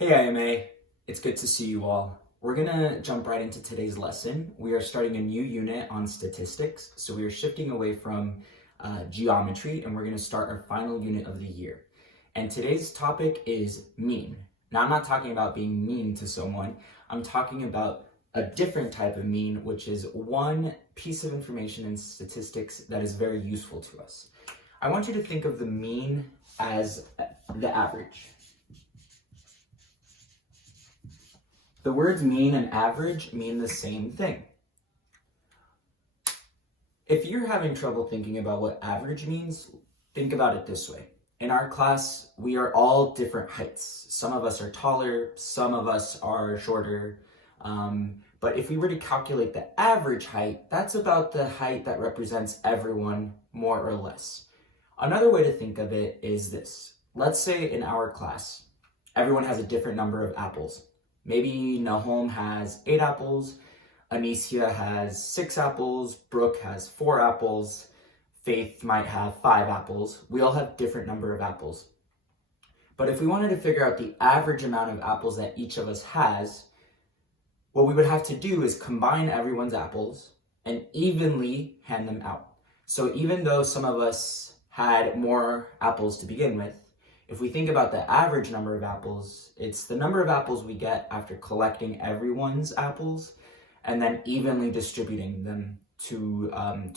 Hey IMA, it's good to see you all. We're gonna jump right into today's lesson. We are starting a new unit on statistics, so we are shifting away from geometry and we're gonna start our final unit of the year. And today's topic is mean. Now I'm not talking about being mean to someone, I'm talking about a different type of mean, which is one piece of information in statistics that is very useful to us. I want you to think of the mean as the average. The words mean and average mean the same thing. If you're having trouble thinking about what average means, think about it this way. In our class, we are all different heights. Some of us are taller, some of us are shorter. But if we were to calculate the average height, that's about the height that represents everyone, more or less. Another way to think of it is this. Let's say in our class, everyone has a different number of apples. Maybe Nahom has 8 apples, Anicia has 6 apples, Brooke has 4 apples, Faith might have 5 apples. We all have different number of apples. But if we wanted to figure out the average amount of apples that each of us has, what we would have to do is combine everyone's apples and evenly hand them out. So even though some of us had more apples to begin with, if we think about the average number of apples, it's the number of apples we get after collecting everyone's apples and then evenly distributing them to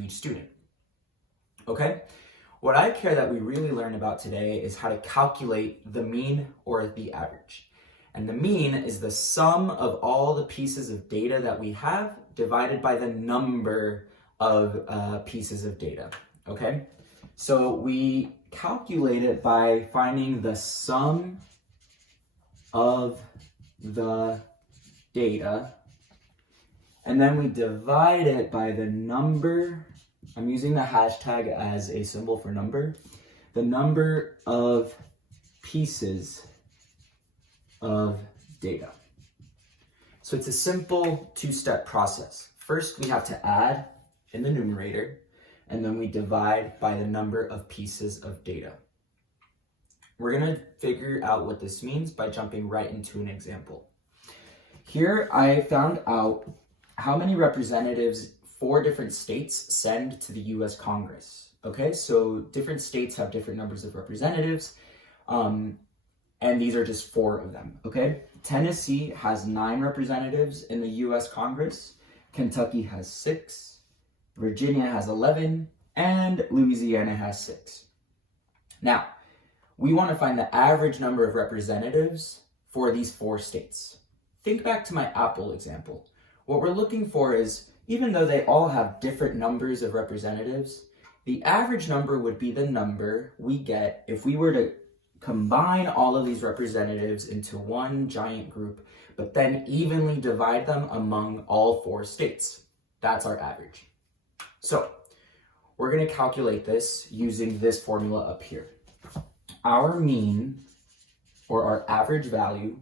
each student. Okay? What I care that we really learn about today is how to calculate the mean or the average. And the mean is the sum of all the pieces of data that we have divided by the number of pieces of data. Okay? So we calculate it by finding the sum of the data, and then we divide it by the number. I'm using the hashtag as a symbol for number. The number of pieces of data. So it's a simple two-step process. First, we have to add in the numerator, and then we divide by the number of pieces of data. We're going to figure out what this means by jumping right into an example. Here I found out how many representatives 4 different states send to the US Congress. Okay, so different states have different numbers of representatives, and these are just 4 of them. Okay, Tennessee has 9 representatives in the US Congress, Kentucky has 6, Virginia has 11, and Louisiana has 6. Now, we want to find the average number of representatives for these 4 states. Think back to my Apple example. What we're looking for is, even though they all have different numbers of representatives, the average number would be the number we get if we were to combine all of these representatives into one giant group, but then evenly divide them among all 4 states. That's our average. So we're going to calculate this using this formula up here. Our mean, or our average value,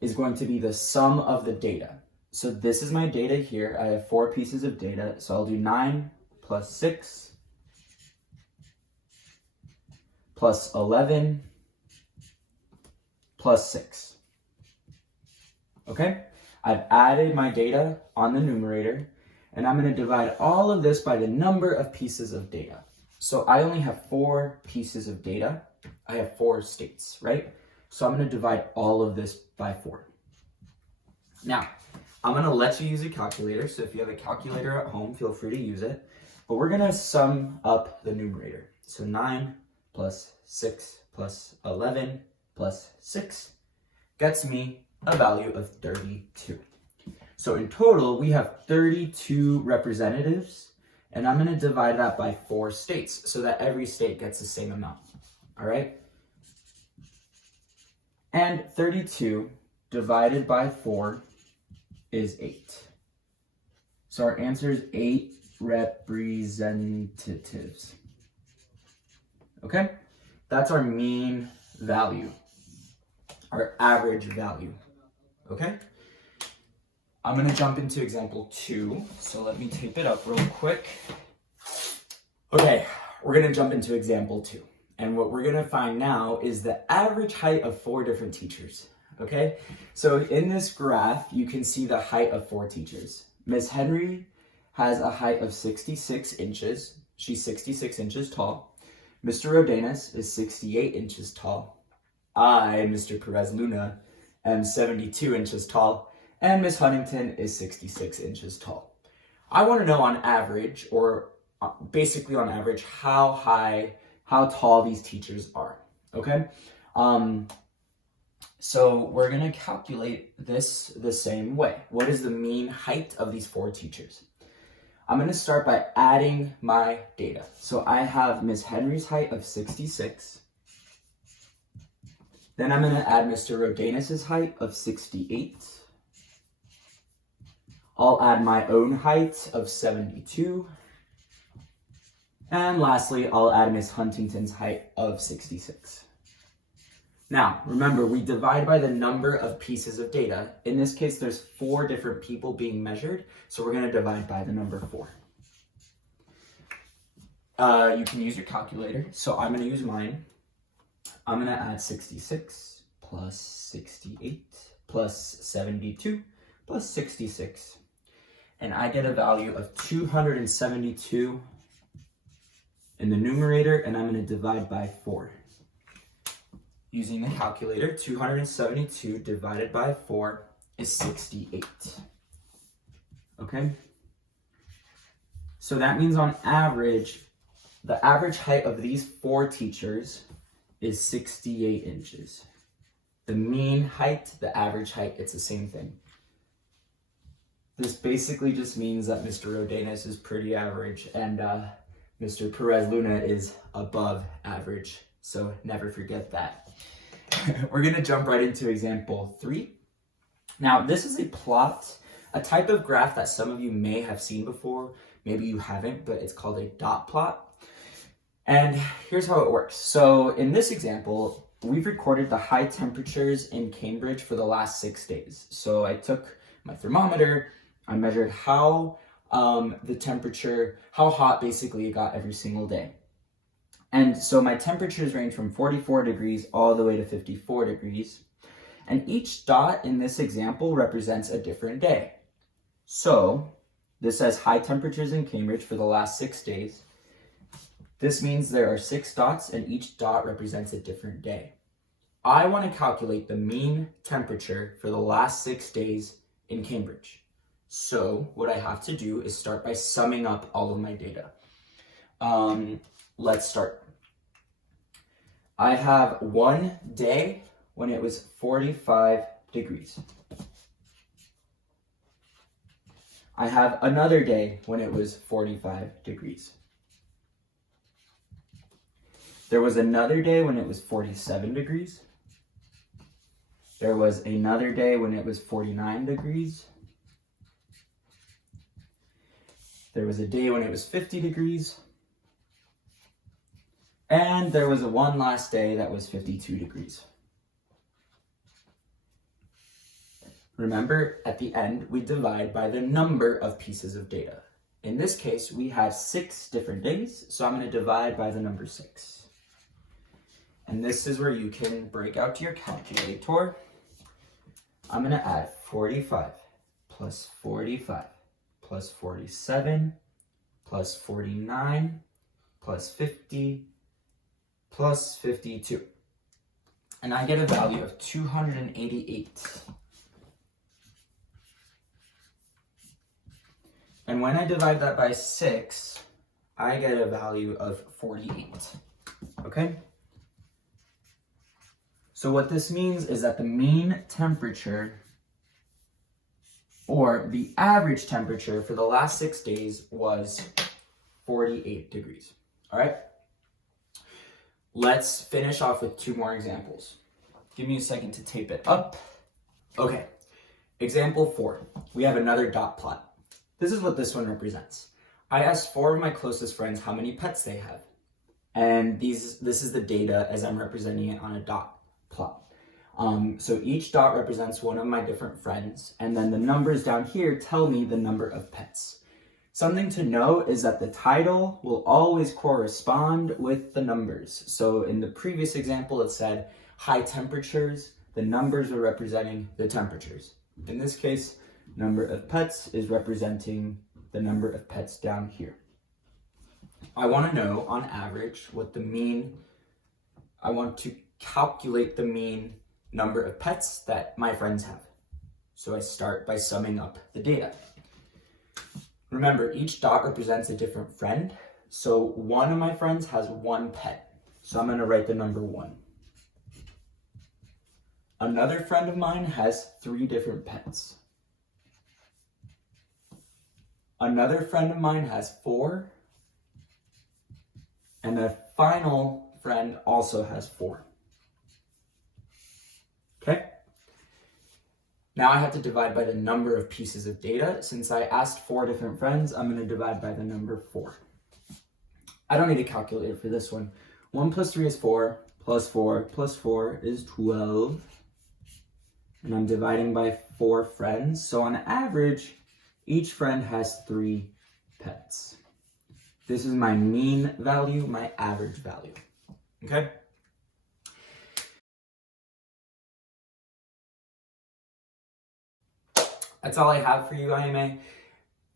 is going to be the sum of the data. So this is my data here. I have 4 pieces of data. So I'll do 9 plus 6 plus 11 plus 6. Okay? I've added my data on the numerator, and I'm going to divide all of this by the number of pieces of data. So I only have 4 pieces of data. I have 4 states, right? So I'm going to divide all of this by 4. Now, I'm going to let you use a calculator. So if you have a calculator at home, feel free to use it. But we're going to sum up the numerator. So 9 plus 6 plus 11 plus 6 gets me a value of 32. So in total, we have 32 representatives, and I'm going to divide that by 4 states so that every state gets the same amount. All right? And 32 divided by 4 is 8. So our answer is 8 representatives. Okay? That's our mean value, our average value. Okay? I'm going to jump into example 2. So let me tape it up real quick. Okay, we're going to jump into example 2. And what we're going to find now is the average height of 4 different teachers. okay? So in this graph, you can see the height of 4 teachers. Ms. Henry has a height of 66 inches. She's 66 inches tall. Mr. Rodanis is 68 inches tall. I, Mr. Perez-Luna, am 72 inches tall. And Ms. Huntington is 66 inches tall. I want to know on average, or basically on average, how tall these teachers are, okay? So we're going to calculate this the same way. What is the mean height of these 4 teachers? I'm going to start by adding my data. So I have Ms. Henry's height of 66. Then I'm going to add Mr. Rodanis' height of 68. I'll add my own height of 72. And lastly, I'll add Ms. Huntington's height of 66. Now, remember, we divide by the number of pieces of data. In this case, there's 4 different people being measured, so we're going to divide by the number 4. You can use your calculator, so I'm going to use mine. I'm going to add 66 plus 68 plus 72 plus 66. And I get a value of 272 in the numerator, and I'm going to divide by 4. Using the calculator, 272 divided by 4 is 68. Okay? So that means on average, the average height of these 4 teachers is 68 inches. The mean height, the average height, it's the same thing. This basically just means that Mr. Rodanis is pretty average and Mr. Perez-Luna is above average. So never forget that. We're going to jump right into example 3. Now, this is a plot, a type of graph that some of you may have seen before. Maybe you haven't, but it's called a dot plot. And here's how it works. So in this example, we've recorded the high temperatures in Cambridge for the last 6 days. So I took my thermometer, I measured how the temperature, how hot basically it got every single day. And so my temperatures range from 44 degrees all the way to 54 degrees. And each dot in this example represents a different day. So this says high temperatures in Cambridge for the last 6 days. This means there are 6 dots and each dot represents a different day. I want to calculate the mean temperature for the last 6 days in Cambridge. So what I have to do is start by summing up all of my data. Let's start. I have one day when it was 45 degrees. I have another day when it was 45 degrees. There was another day when it was 47 degrees. There was another day when it was 49 degrees. There was a day when it was 50 degrees. And there was one last day that was 52 degrees. Remember, at the end, we divide by the number of pieces of data. In this case, we have 6 different days, so I'm going to divide by the number 6. And this is where you can break out your calculator. I'm going to add 45 plus 45 plus 47 plus 49 plus 50 plus 52. And I get a value of 288. And when I divide that by 6, I get a value of 48. Okay? So what this means is that the mean temperature, or the average temperature for the last 6 days, was 48 degrees. All right? Let's finish off with 2 more examples. Give me a second to tape it up. Okay, example 4. We have another dot plot. This is what this one represents. I asked 4 of my closest friends how many pets they have. And this is the data as I'm representing it on a dot plot. So each dot represents one of my different friends, and then the numbers down here tell me the number of pets. Something to note is that the title will always correspond with the numbers. So in the previous example, it said high temperatures. the numbers are representing the temperatures. In this case, number of pets is representing the number of pets down here. I want to know, on average, I want to calculate the mean number of pets that my friends have. So I start by summing up the data. Remember, each dot represents a different friend. So one of my friends has 1 pet. So I'm going to write the number 1. Another friend of mine has 3 different pets. Another friend of mine has 4. And the final friend also has 4. Okay? Now I have to divide by the number of pieces of data. Since I asked 4 different friends, I'm going to divide by the number 4. I don't need a calculator for this one. 1 plus 3 is 4, plus 4 plus 4 is 12. And I'm dividing by 4 friends. So on average, each friend has 3 pets. This is my mean value, my average value. Okay? That's all I have for you, IMA.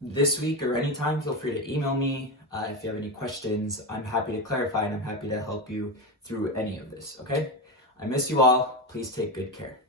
This week or anytime, feel free to email me if you have any questions. I'm happy to clarify and I'm happy to help you through any of this, okay? I miss you all. Please take good care.